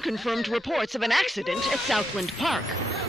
unconfirmed reports of an accident at Southland Park.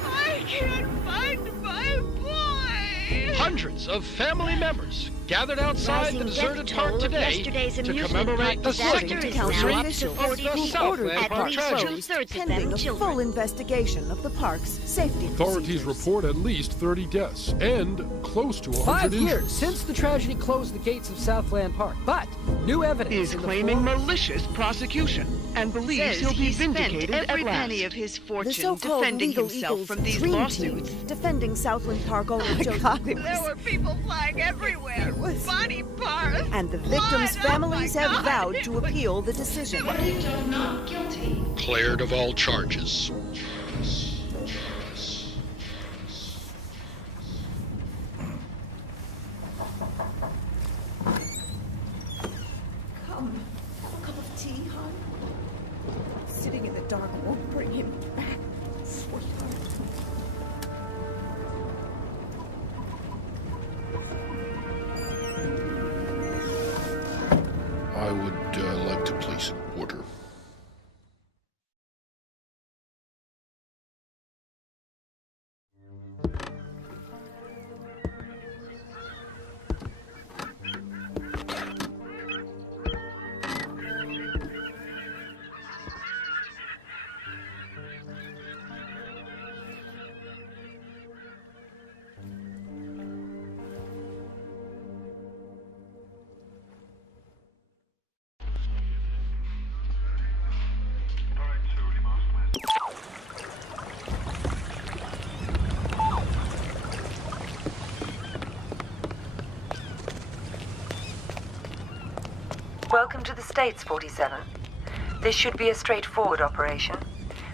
I can't find my boy! Hundreds of family members gathered outside the deserted park today to commemorate the second anniversary of the Southland Park tragedy. Pending a full investigation of the park's safety Authorities report at least 30 deaths and close to 100 5 injuries. years since the tragedy closed the gates of Southland Park, but new evidence He is in the claiming form... malicious prosecution and believes he'll be vindicated at every last. penny of his The fortune so-called defending Legal himself Eagles from these dream lawsuits. team defending Southland Park owner Joseph. There were people flying everywhere. Body parts. And the victims' blood. families Oh my have God. vowed to appeal the decision. Not guilty. Cleared of all charges. Come, a cup of tea, hon? Sitting in the dark won't bring him back, sweetheart. I would like to place an order. Welcome to the States, 47. This should be a straightforward operation.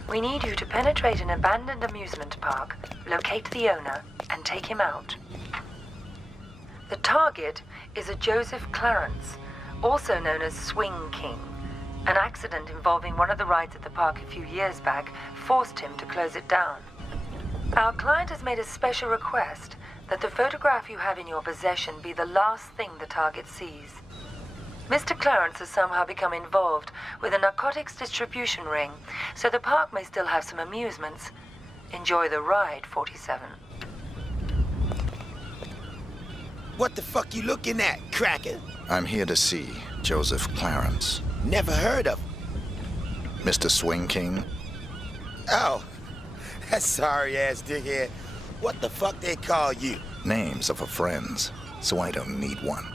We need you to penetrate an abandoned amusement park, locate the owner, and take him out. The target is a Joseph Clarence, also known as Swing King. An accident involving one of the rides at the park a few years back forced him to close it down. Our client has made a special request that the photograph you have in your possession be the last thing the target sees. Mr. Clarence has somehow become involved with a narcotics distribution ring, so the park may still have some amusements. Enjoy the ride, 47. What the fuck you looking at, cracker? I'm here to see Joseph Clarence. Never heard of him. Mr. Swing King? Oh, that sorry-ass dickhead. What the fuck they call you? Names are for friends, so I don't need one.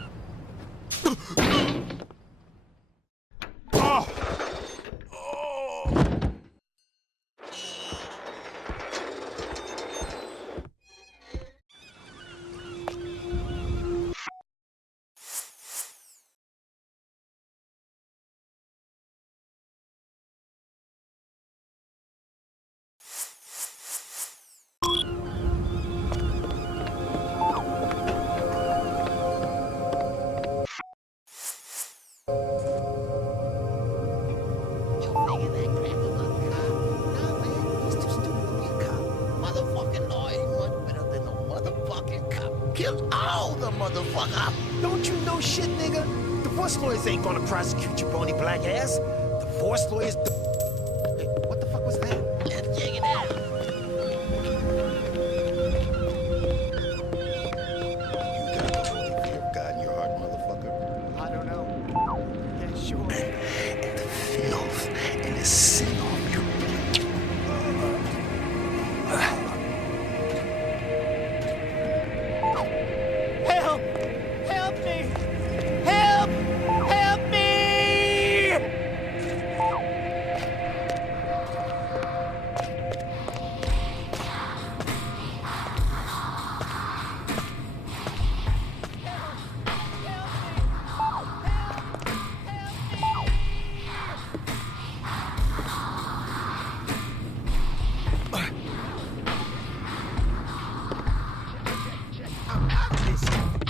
Killed all the motherfucker. Don't you know shit, nigga? Divorce lawyers ain't gonna prosecute your bony black ass. Divorce lawyers. Hey, what the fuck was that? Let's check it out. You got the holy fear of God in your heart, motherfucker. I don't know. Yeah, sure. And the filth and the sin of your Help! Help me! Help! Help me!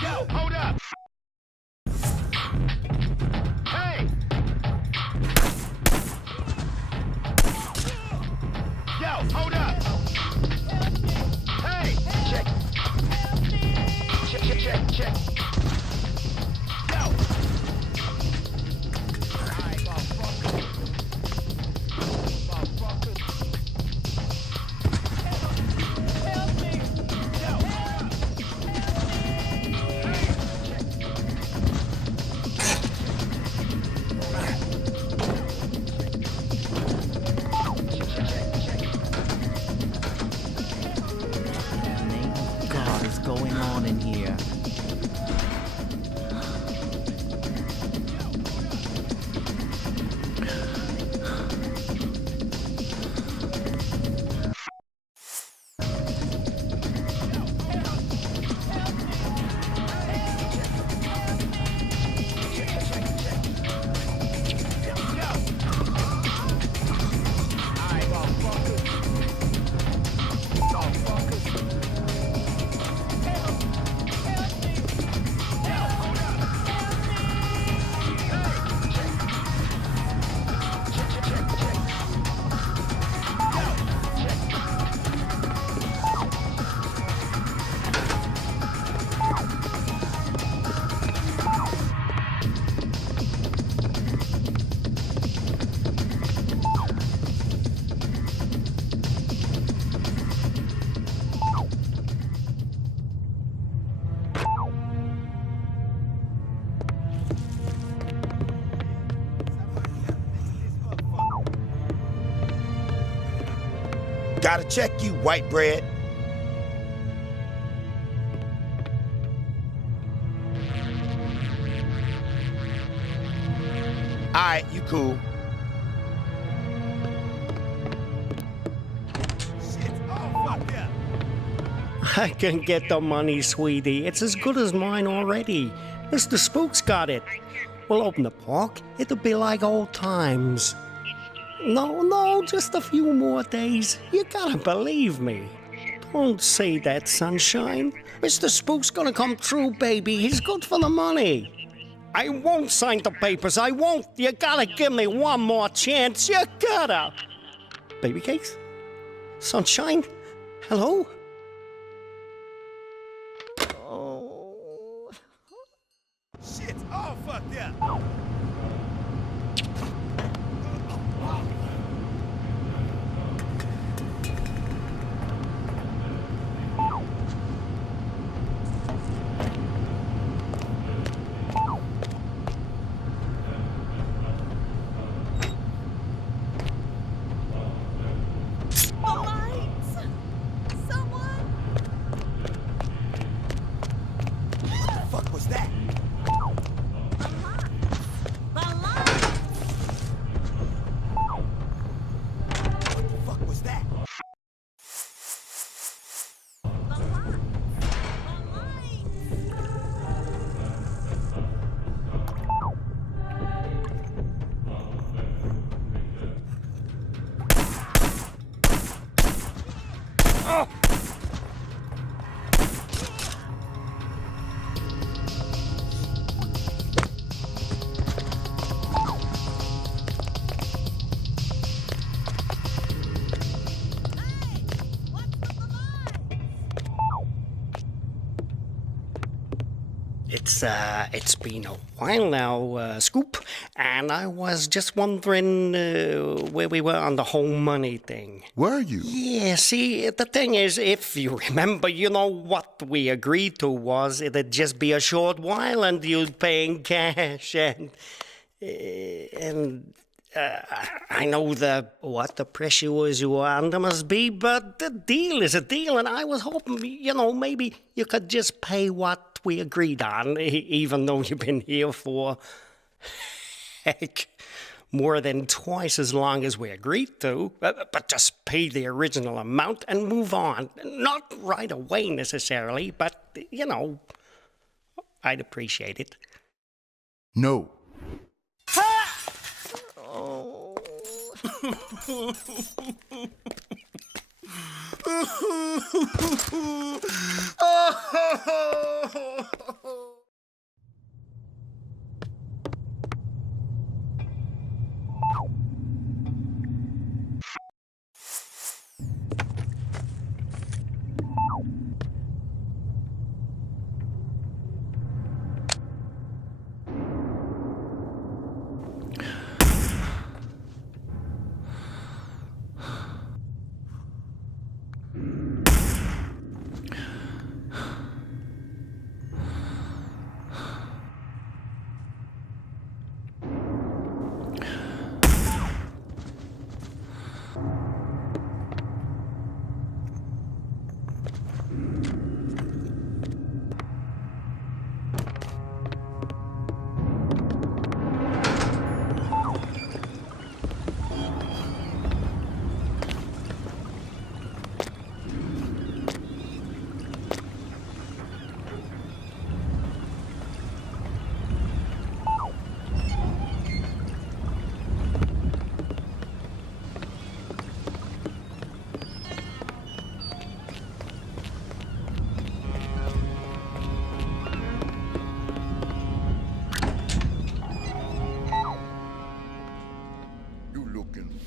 Yo, hold up! Hey! Yo, hold up! Hey! Check! Check. Yo! Alright, motherfucker. Gotta check you, white bread. Alright, you cool. Shit, oh fuck yeah. I can get the money, sweetie. It's as good as mine already. Mr. Spook's got it. We'll open the park. It'll be like old times. No, just a few more days. You gotta believe me. Don't say that, sunshine. Mr. Spook's gonna come through, baby. He's good for the money. I won't sign the papers. I won't. You gotta give me one more chance. You gotta. Baby cakes? Sunshine? Hello? Oh. Shit, oh fuck yeah. It's been a while now, Scoop, and I was just wondering where we were on the whole money thing. Were you? Yeah, see, the thing is, if you remember, you know, what we agreed to was it'd just be a short while and you'd pay in cash, and I know what the pressures you were under must be, but the deal is a deal, and I was hoping, you know, maybe you could just pay what we agreed on, even though you've been here for, heck, more than twice as long as we agreed to. But just pay the original amount and move on. Not right away necessarily, but, you know, I'd appreciate it. No. Oh.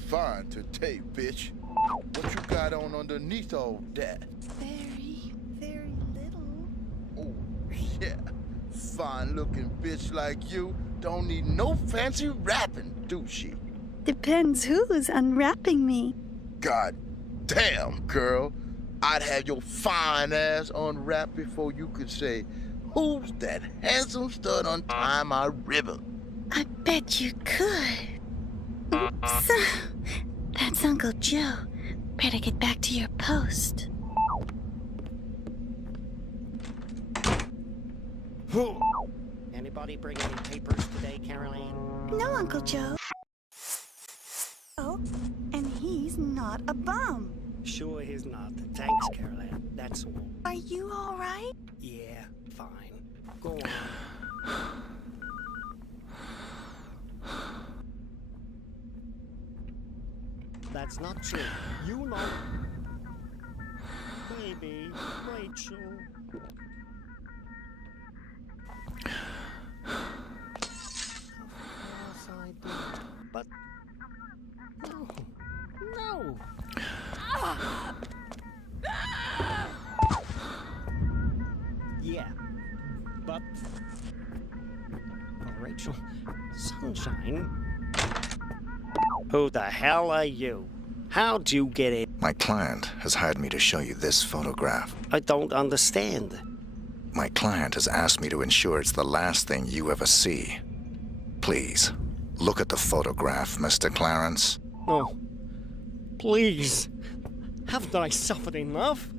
Fine today, bitch. What you got on underneath all that? Very, very little. Oh, yeah. Fine-looking bitch like you don't need no fancy wrapping, do she? Depends who's unwrapping me. God damn, girl. I'd have your fine ass unwrapped before you could say, who's that handsome stud untying my ribbon? I bet you could. Oops. That's Uncle Joe. Better get back to your post. Anybody bring any papers today, Caroline? No, Uncle Joe. Oh, and he's not a bum. Sure he's not. Thanks, Caroline. That's all. Are you all right? Yeah, fine. Go on. That's not true. You know. Baby, Rachel. Of course I do. But no. No. Yeah. But oh, Rachel, sunshine. Who the hell are you? How'd you get it? My client has hired me to show you this photograph. I don't understand. My client has asked me to ensure it's the last thing you ever see. Please, look at the photograph, Mr. Clarence. No. Please. Haven't I suffered enough?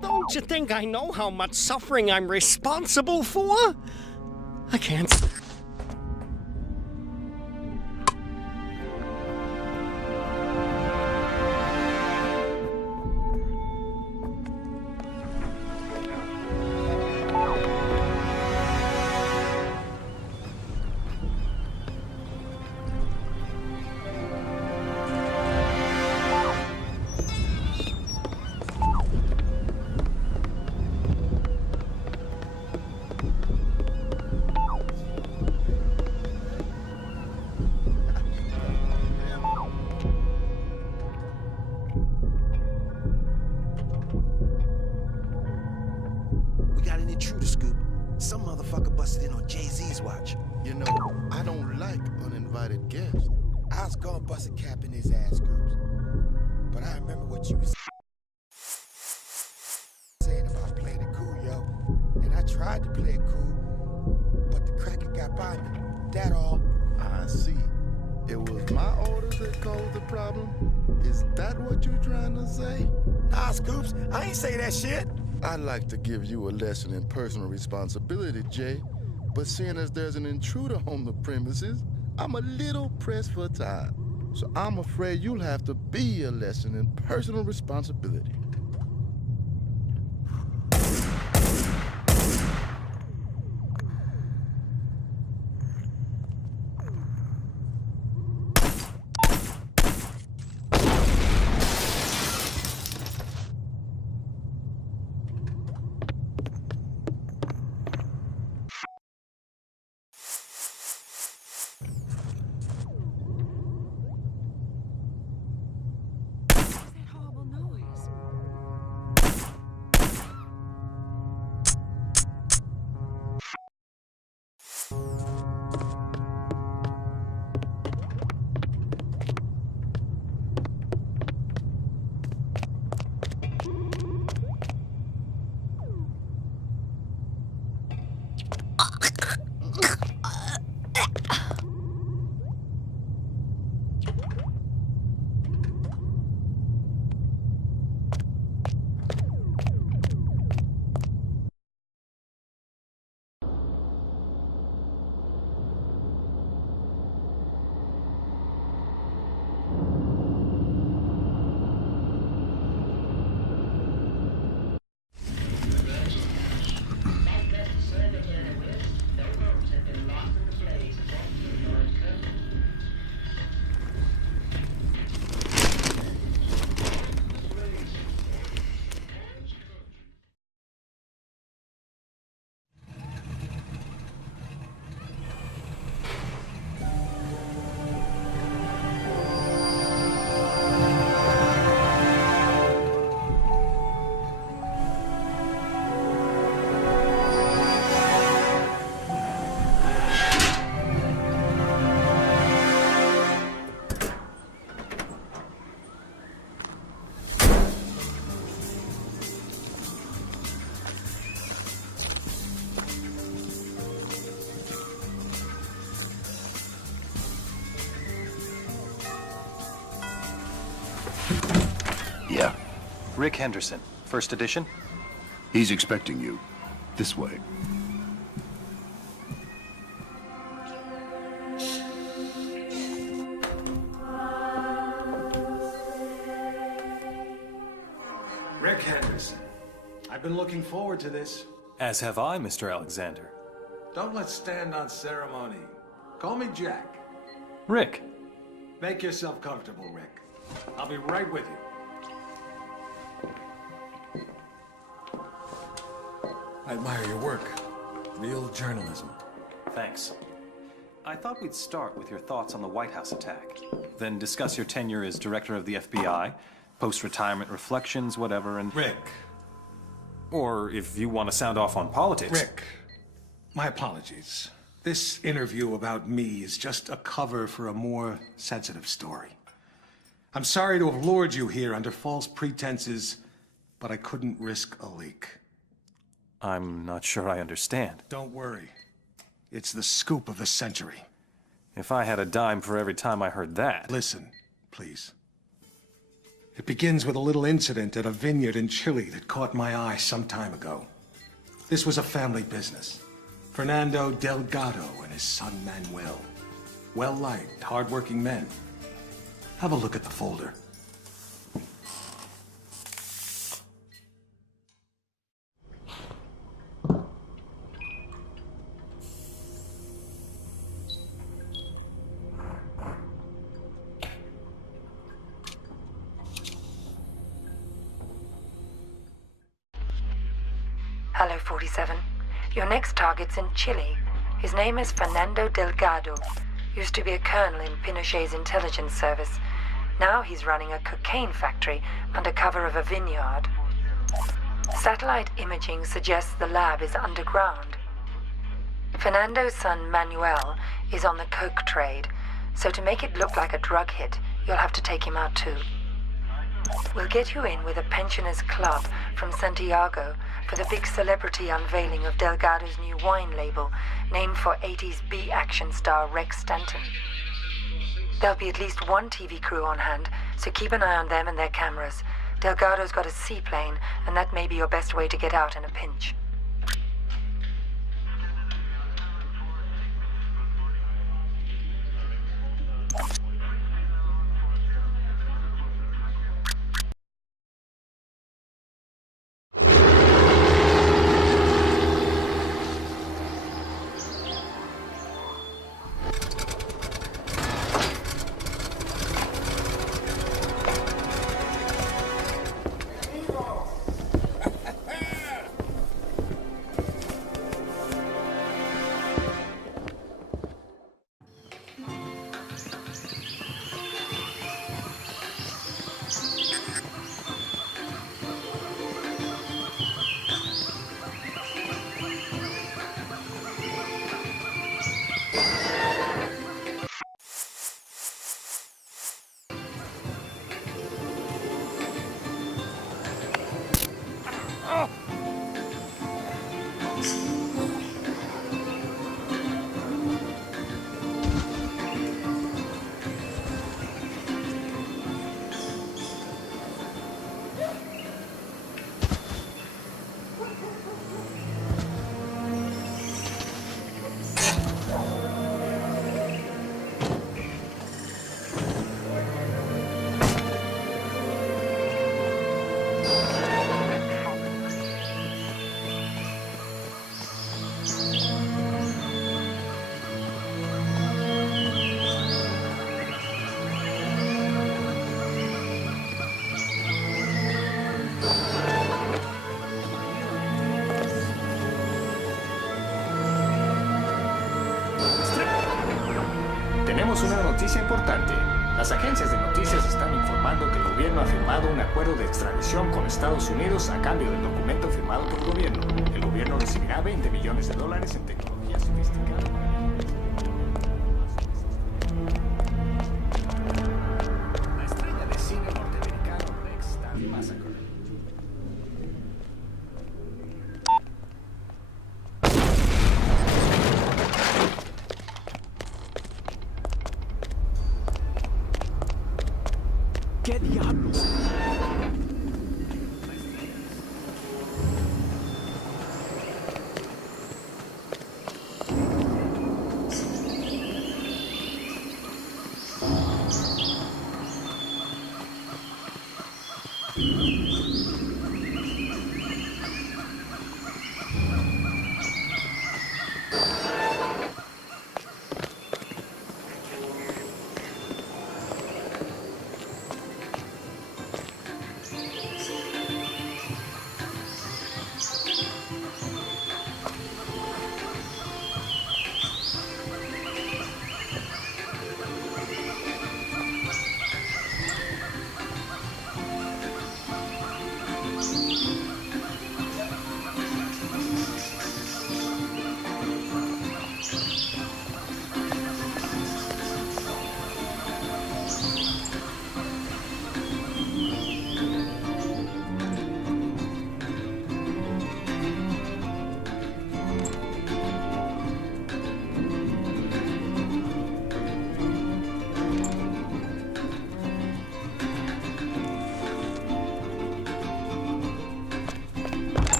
Don't you think I know how much suffering I'm responsible for? I can't. Intruder scoop. Some motherfucker busted in on Jay-Z's watch. You know, I don't like uninvited guests. I was gonna bust a cap in his ass, Scoops. But I remember what you was saying about playing it cool, yo. And I tried to play it cool, but the cracker got by me. That all. I see. It was my orders that caused the problem? Is that what you're trying to say? Nah, Scoops, I ain't say that shit. I'd like to give you a lesson in personal responsibility, Jay. But seeing as there's an intruder on the premises, I'm a little pressed for time. So I'm afraid you'll have to be a lesson in personal responsibility. Yeah? Rick Henderson, first edition. He's expecting you. This way. Rick Henderson. I've been looking forward to this. As have I, Mr. Alexander. Don't let's stand on ceremony. Call me Jack. Rick. Make yourself comfortable, Rick. I'll be right with you. I admire your work. Real journalism. Thanks. I thought we'd start with your thoughts on the White House attack, then discuss your tenure as director of the FBI, post-retirement reflections, whatever, and... Rick. Or if you want to sound off on politics. Rick, my apologies. This interview about me is just a cover for a more sensitive story. I'm sorry to have lured you here under false pretenses, but I couldn't risk a leak. I'm not sure I understand. Don't worry. It's the scoop of the century. If I had a dime for every time I heard that... Listen, please. It begins with a little incident at a vineyard in Chile that caught my eye some time ago. This was a family business. Fernando Delgado and his son Manuel. Well-liked, hard-working men. Have a look at the folder. Hello, 47. Your next target's in Chile. His name is Fernando Delgado. Used to be a colonel in Pinochet's intelligence service. Now he's running a cocaine factory under cover of a vineyard. Satellite imaging suggests the lab is underground. Fernando's son Manuel is on the coke trade, so to make it look like a drug hit, you'll have to take him out too. We'll get you in with a pensioners club from Santiago for the big celebrity unveiling of Delgado's new wine label, named for 80s B-action star Rex Stanton. There'll be at least one TV crew on hand, so keep an eye on them and their cameras. Delgado's got a seaplane, and that may be your best way to get out in a pinch. Tenemos una noticia importante. Las agencias de noticias están informando que el gobierno ha firmado un acuerdo de extradición con Estados Unidos a cambio del documento firmado por el gobierno. El gobierno recibirá $20 millones en tecnología sofisticada. La estrella de cine norteamericano Rex Stanton Massacre. ¿Qué diablos?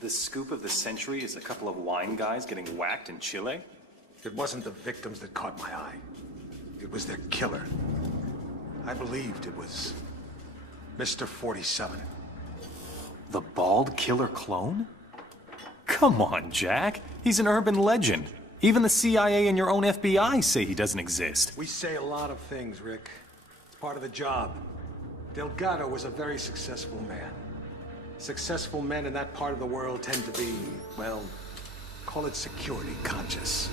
The scoop of the century is a couple of wine guys getting whacked in Chile? It wasn't the victims that caught my eye. It was their killer. I believed it was Mr. 47. The bald killer clone? Come on, Jack. He's an urban legend. Even the CIA and your own FBI say he doesn't exist. We say a lot of things, Rick. It's part of the job. Delgado was a very successful man. Successful men in that part of the world tend to be, well, call it security conscious.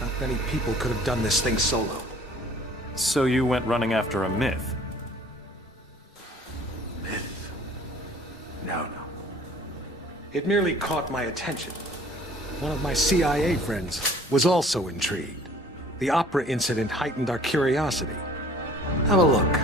Not many people could have done this thing solo. So you went running after a myth? Myth? No. It merely caught my attention. One of my CIA friends was also intrigued. The opera incident heightened our curiosity. Have a look.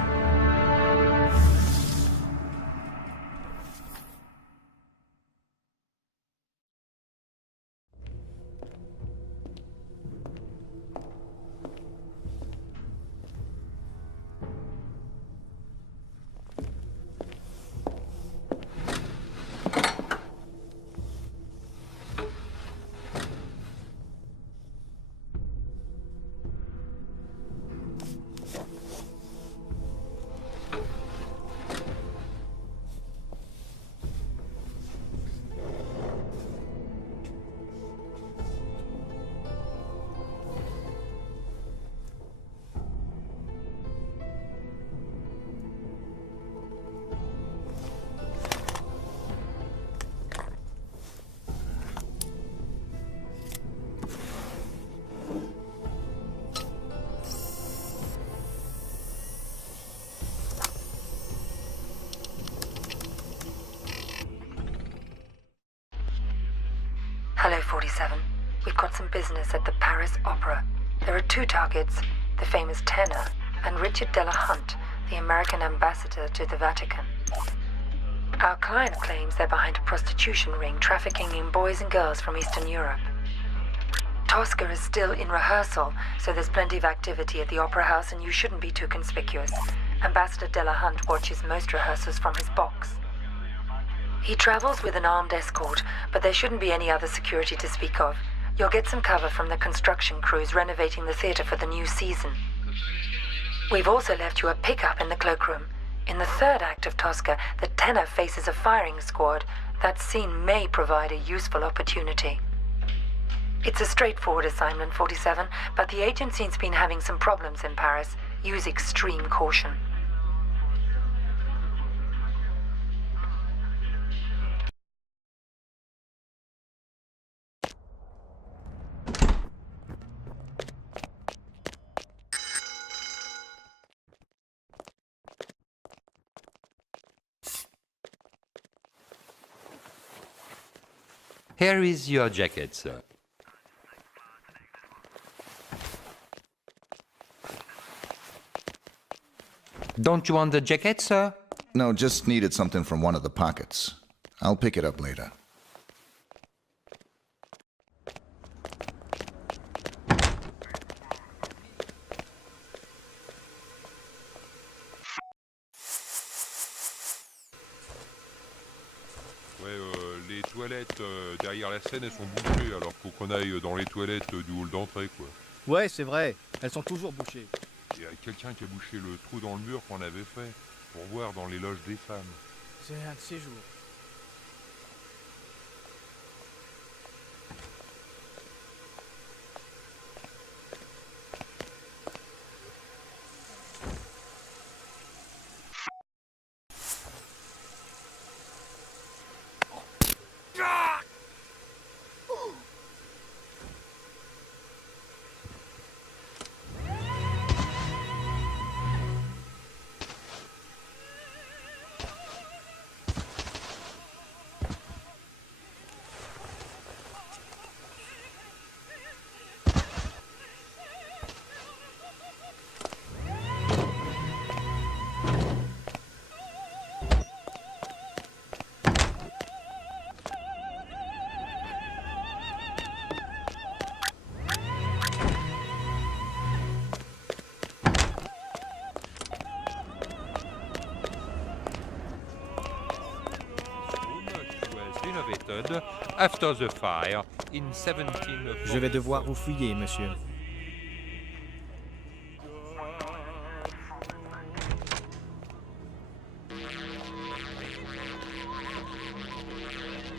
Hello, 47. We've got some business at the Paris Opera. There are two targets, the famous tenor and Richard Delahunt, the American ambassador to the Vatican. Our client claims they're behind a prostitution ring trafficking in boys and girls from Eastern Europe. Tosca is still in rehearsal, so there's plenty of activity at the Opera House and you shouldn't be too conspicuous. Ambassador Delahunt watches most rehearsals from his box. He travels with an armed escort, but there shouldn't be any other security to speak of. You'll get some cover from the construction crews renovating the theater for the new season. We've also left you a pickup in the cloakroom. In the third act of Tosca, the tenor faces a firing squad. That scene may provide a useful opportunity. It's a straightforward assignment, 47, but the agency's been having some problems in Paris. Use extreme caution. Here is your jacket, sir. Don't you want the jacket, sir? No, just needed something from one of the pockets. I'll pick it up later. Les toilettes derrière la scène, elles sont bouchées, alors faut qu'on aille dans les toilettes du hall d'entrée, quoi. Ouais, c'est vrai, elles sont toujours bouchées. Il y a quelqu'un qui a bouché le trou dans le mur qu'on avait fait, pour voir dans les loges des femmes. C'est un de ces jours. started after the fire in 17... Je vais devoir vous fouiller, monsieur.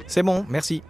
C'est bon, merci.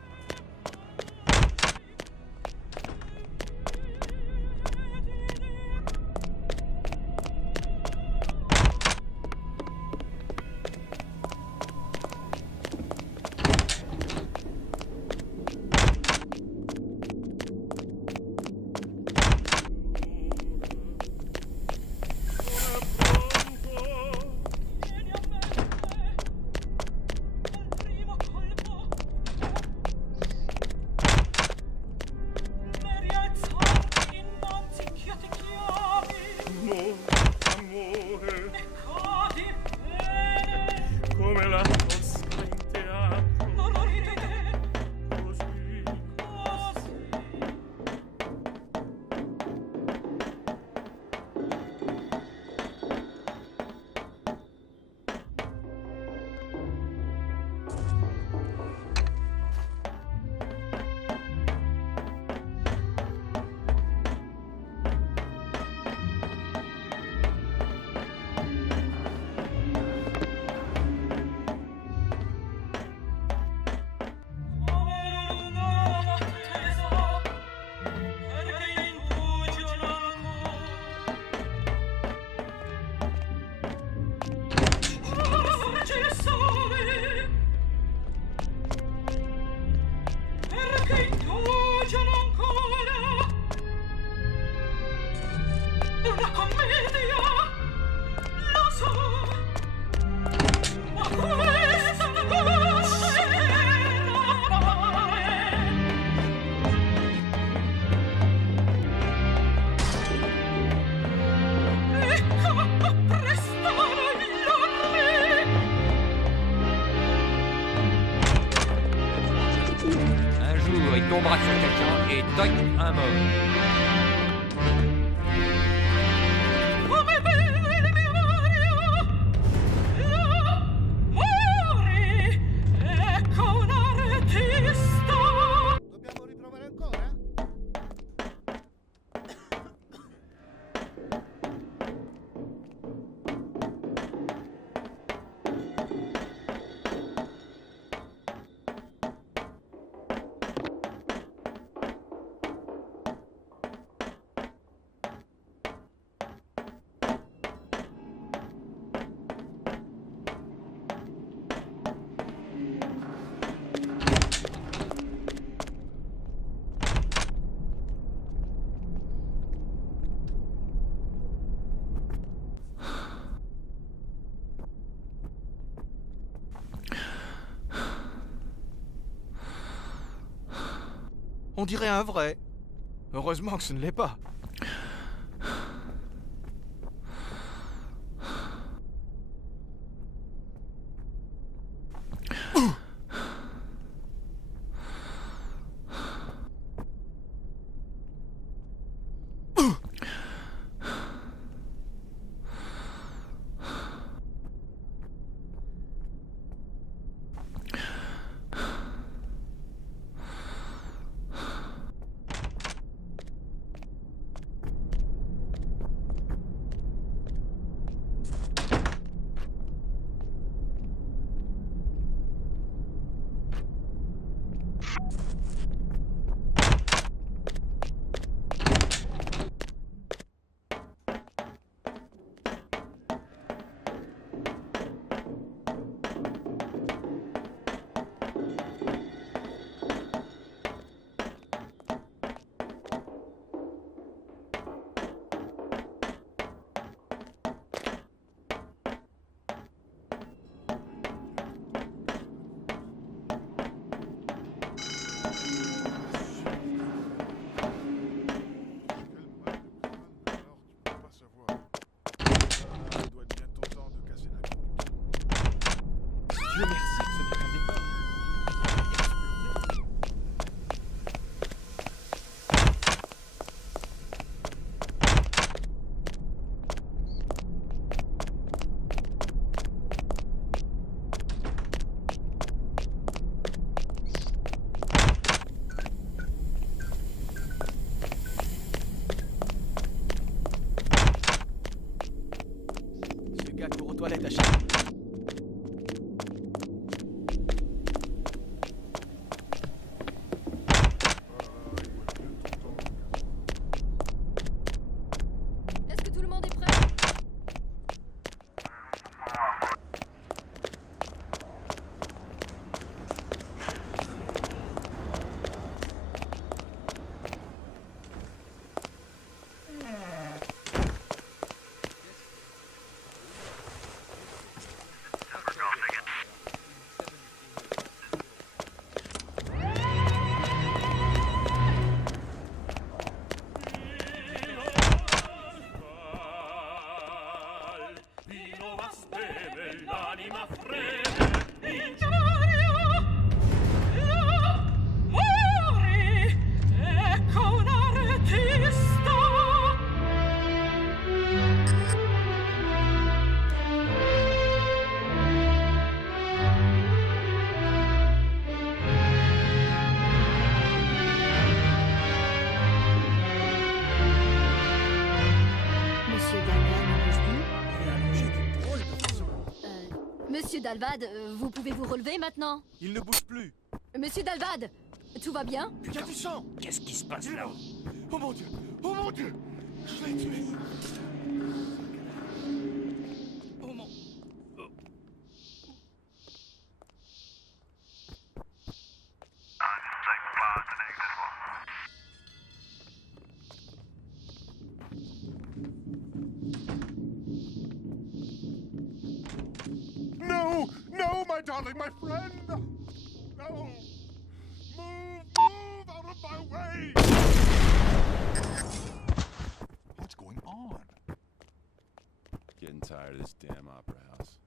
tombera sur quelqu'un et toc, un mort. On dirait un vrai. Heureusement que ce ne l'est pas. Dieu merci que ce n'est qu'un décor. Est-ce que tout le monde est prêt? Monsieur Dalvad, vous pouvez vous relever maintenant? Il ne bouge plus. Monsieur Dalvad, tout va bien? Putain du sang! Qu'est-ce qui se passe là? Oh mon Dieu! Oh mon Dieu! Je l'ai tué! Oh mon... No! No, my darling, my friend! No! Move out of my way! What's going on? Getting tired of this damn opera house.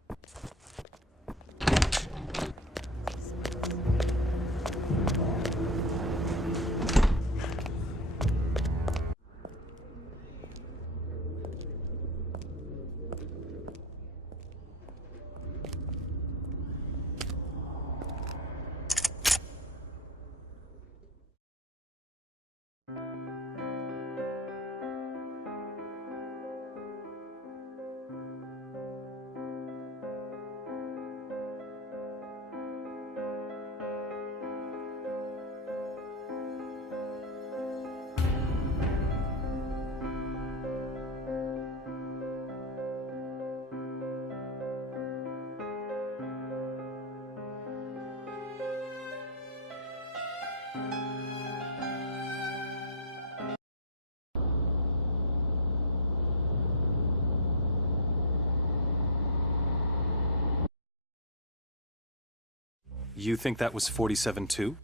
You think that was 47 too?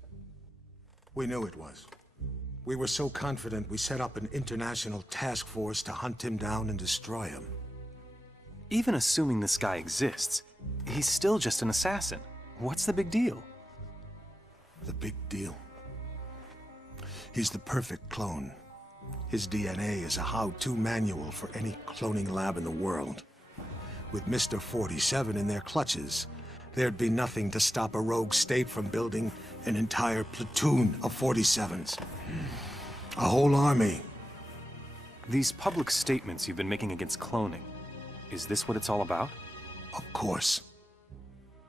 We knew it was. We were so confident we set up an international task force to hunt him down and destroy him. Even assuming this guy exists, he's still just an assassin. What's the big deal? The big deal? He's the perfect clone. His DNA is a how-to manual for any cloning lab in the world. With Mr. 47 in their clutches, there'd be nothing to stop a rogue state from building an entire platoon of 47s. A whole army. These public statements you've been making against cloning, is this what it's all about? Of course.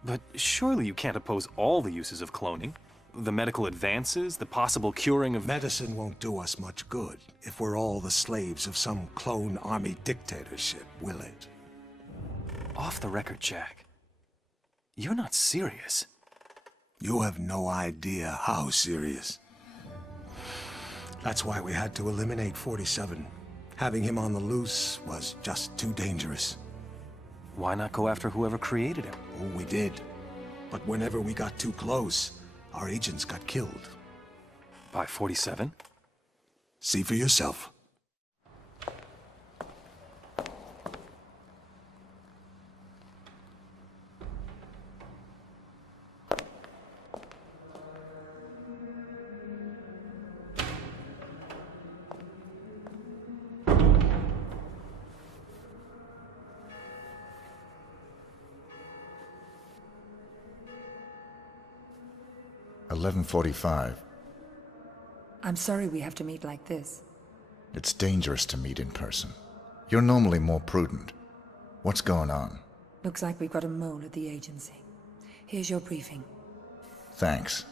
But surely you can't oppose all the uses of cloning. The medical advances, the possible curing of... Medicine won't do us much good if we're all the slaves of some clone army dictatorship, will it? Off the record, Jack. You're not serious. You have no idea how serious. That's why we had to eliminate 47. Having him on the loose was just too dangerous. Why not go after whoever created him? Oh, we did. But whenever we got too close, our agents got killed. By 47? See for yourself. $11:45. I'm sorry we have to meet like this. It's dangerous to meet in person. You're normally more prudent. What's going on? Looks like we've got a mole at the agency. Here's your briefing. Thanks.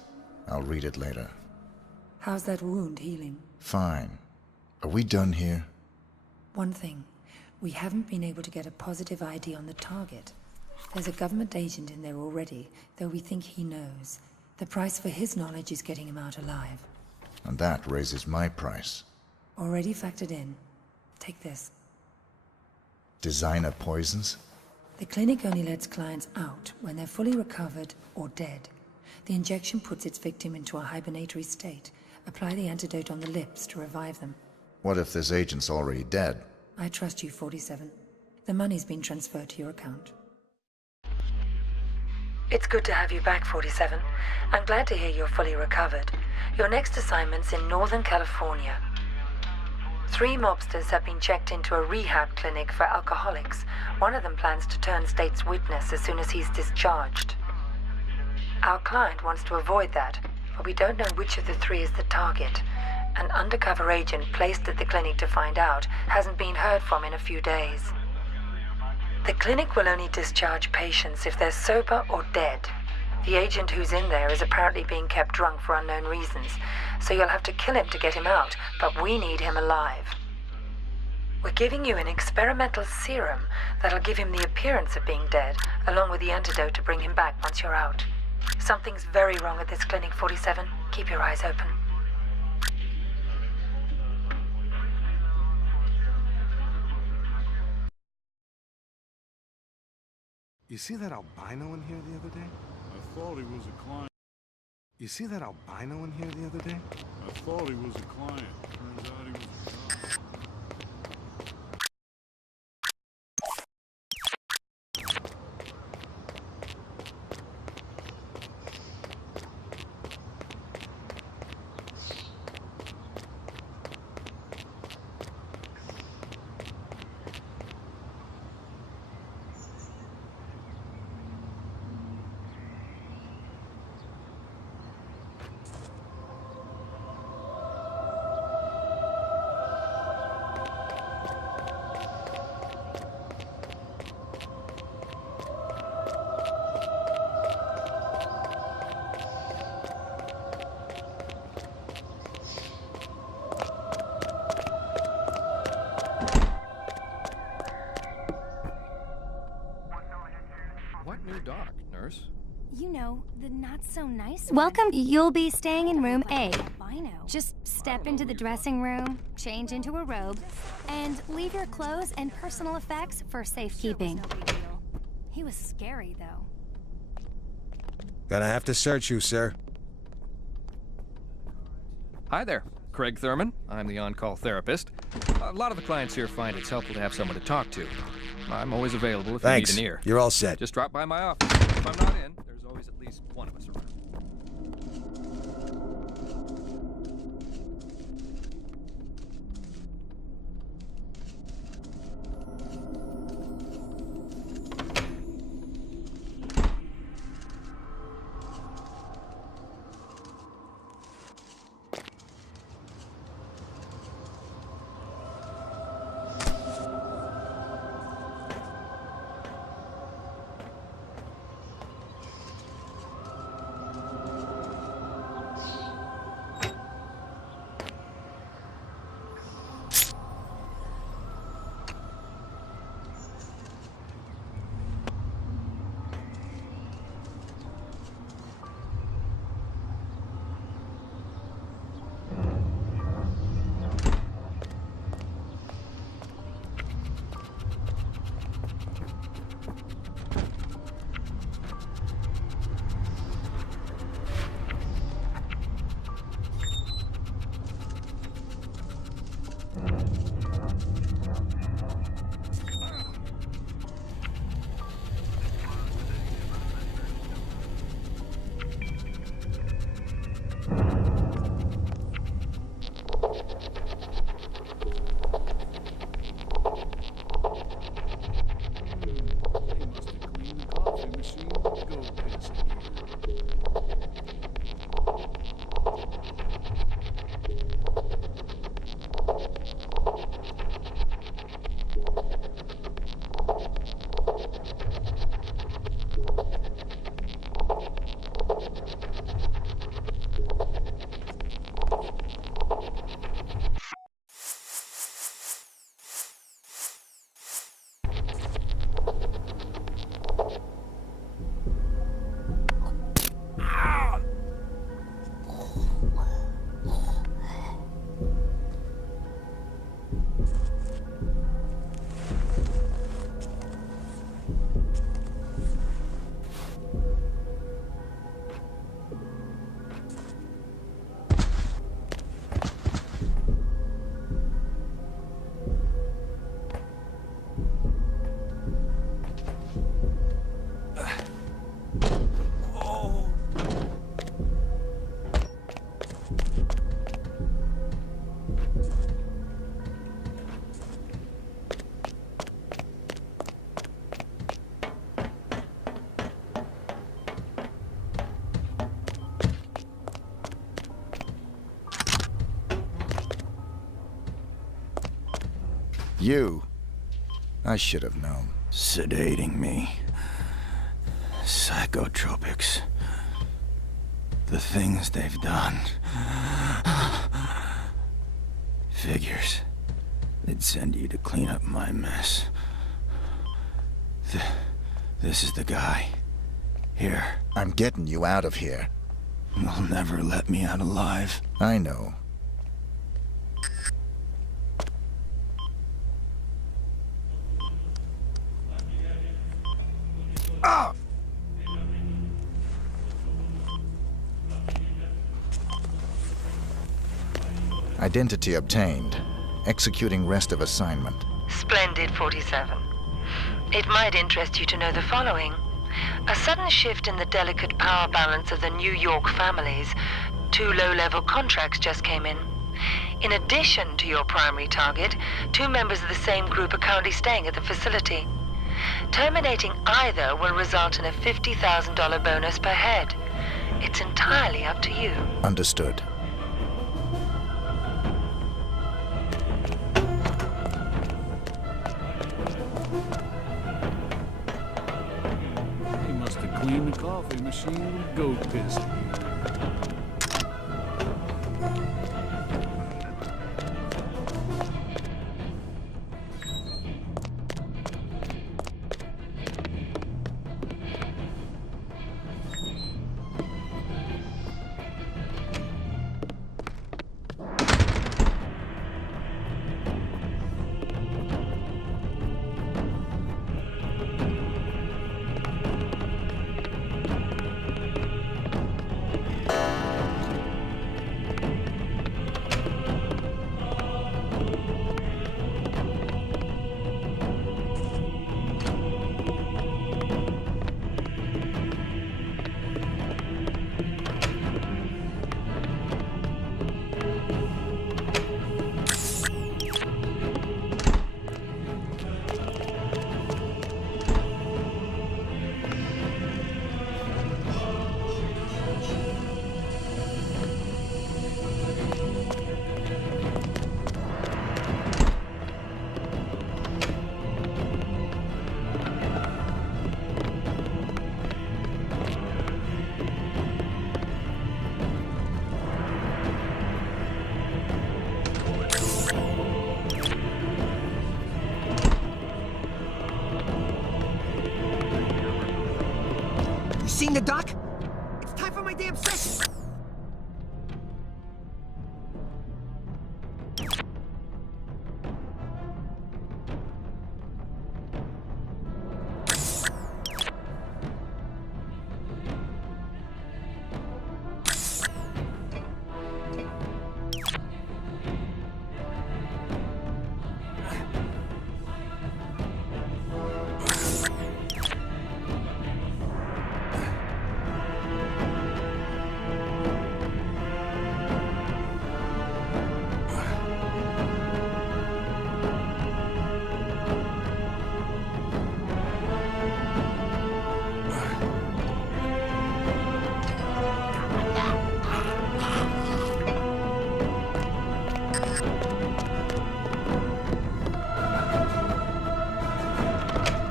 I'll read it later. How's that wound healing? Fine. Are we done here? One thing. We haven't been able to get a positive ID on the target. There's a government agent in there already, though we think he knows. The price for his knowledge is getting him out alive. And that raises my price. Already factored in. Take this. Designer poisons? The clinic only lets clients out when they're fully recovered or dead. The injection puts its victim into a hibernatory state. Apply the antidote on the lips to revive them. What if this agent's already dead? I trust you, 47. The money's been transferred to your account. It's good to have you back, 47. I'm glad to hear you're fully recovered. Your next assignment's in Northern California. 3 mobsters have been checked into a rehab clinic for alcoholics. One of them plans to turn state's witness as soon as he's discharged. Our client wants to avoid that, but we don't know which of the 3 is the target. An undercover agent placed at the clinic to find out hasn't been heard from in a few days. The clinic will only discharge patients if they're sober or dead. The agent who's in there is apparently being kept drunk for unknown reasons, so you'll have to kill him to get him out, but we need him alive. We're giving you an experimental serum that'll give him the appearance of being dead, along with the antidote to bring him back once you're out. Something's very wrong at this clinic, 47. Keep your eyes open. You see that albino in here the other day? I thought he was a client. You see that albino in here the other day? I thought he was a client. Turns out he was a cop. What new doc, nurse? You know, the not-so-nice one. Welcome. You'll be staying in room A. Just step into the dressing room, change into a robe, and leave your clothes and personal effects for safekeeping. He was scary, though. Gonna have to search you, sir. Hi there, Craig Thurman. I'm the on-call therapist. A lot of the clients here find it's helpful to have someone to talk to. I'm always available if Thanks. you need an ear. You're all set. Just drop by my office. If I'm not in, there's always at least one of us around. You? I should have known. Sedating me. Psychotropics. The things they've done. Figures. They'd send you to clean up my mess. This is the guy. Here. I'm getting you out of here. They'll never let me out alive. I know. Ah! Identity obtained. Executing rest of assignment. Splendid, 47. It might interest you to know the following. A sudden shift in the delicate power balance of the New York families. 2 low-level contracts just came in. In addition to your primary target, 2 members of the same group are currently staying at the facility. Terminating either will result in a $50,000 bonus per head. It's entirely up to you. Understood. He must have cleaned the coffee machine with goat piss. Seen the doc? It's time for my damn session!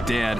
Dead.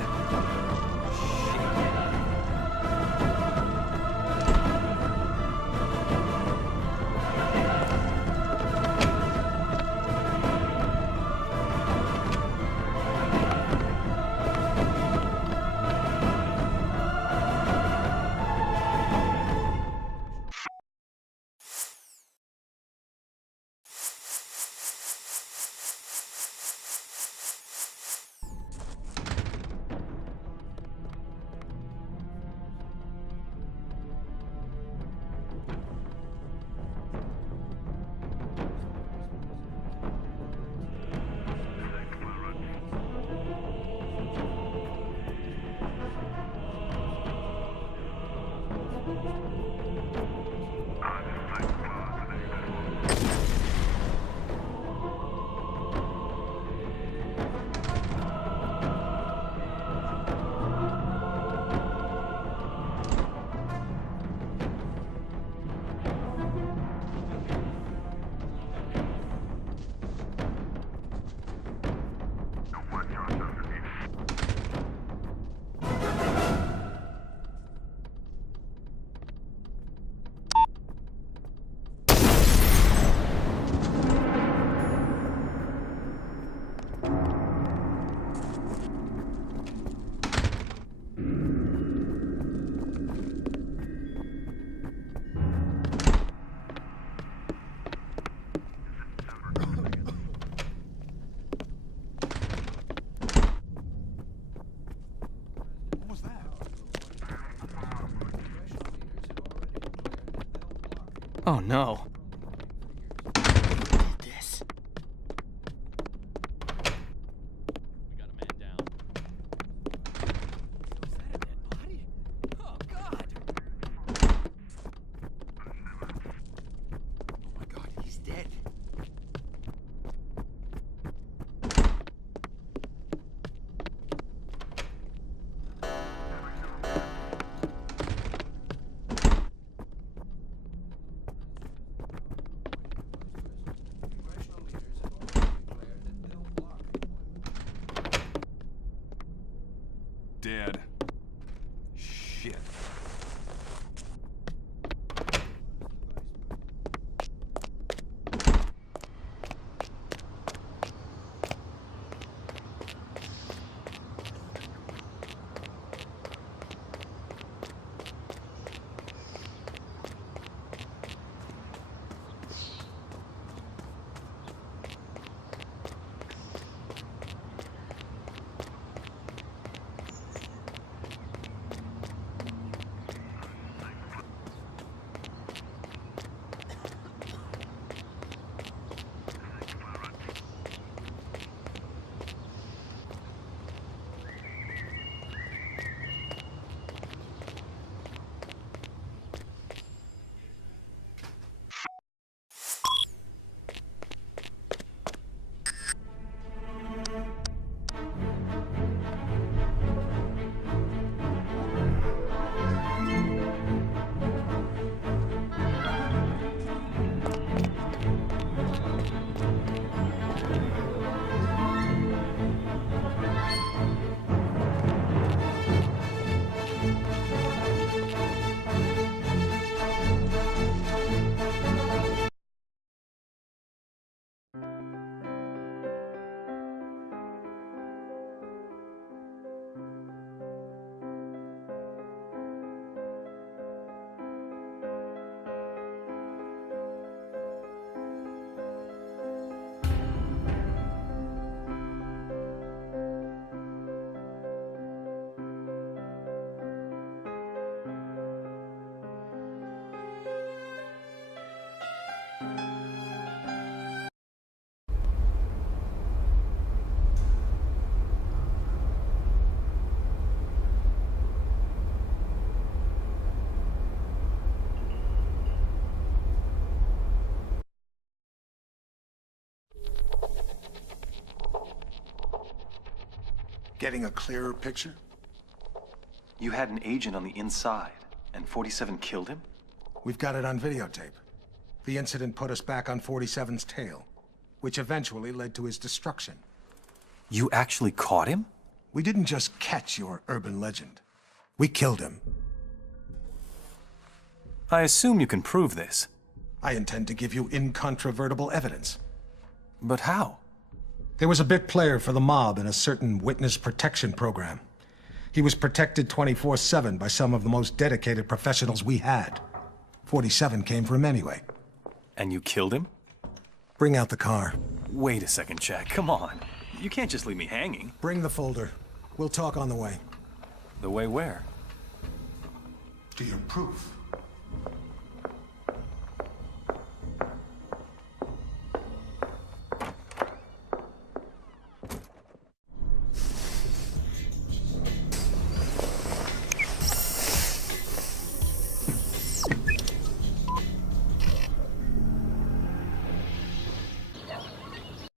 Oh no. This. He's dead. Dead. Shit. Getting a clearer picture? You had an agent on the inside, and 47 killed him? We've got it on videotape. The incident put us back on 47's tail, which eventually led to his destruction. You actually caught him? We didn't just catch your urban legend. We killed him. I assume you can prove this. I intend to give you incontrovertible evidence. But how? There was a big player for the mob in a certain witness protection program. He was protected 24/7 by some of the most dedicated professionals we had. 47 came for him anyway. And you killed him? Bring out the car. Wait a second, Jack. Come on. You can't just leave me hanging. Bring the folder. We'll talk on the way. The way where? To your proof.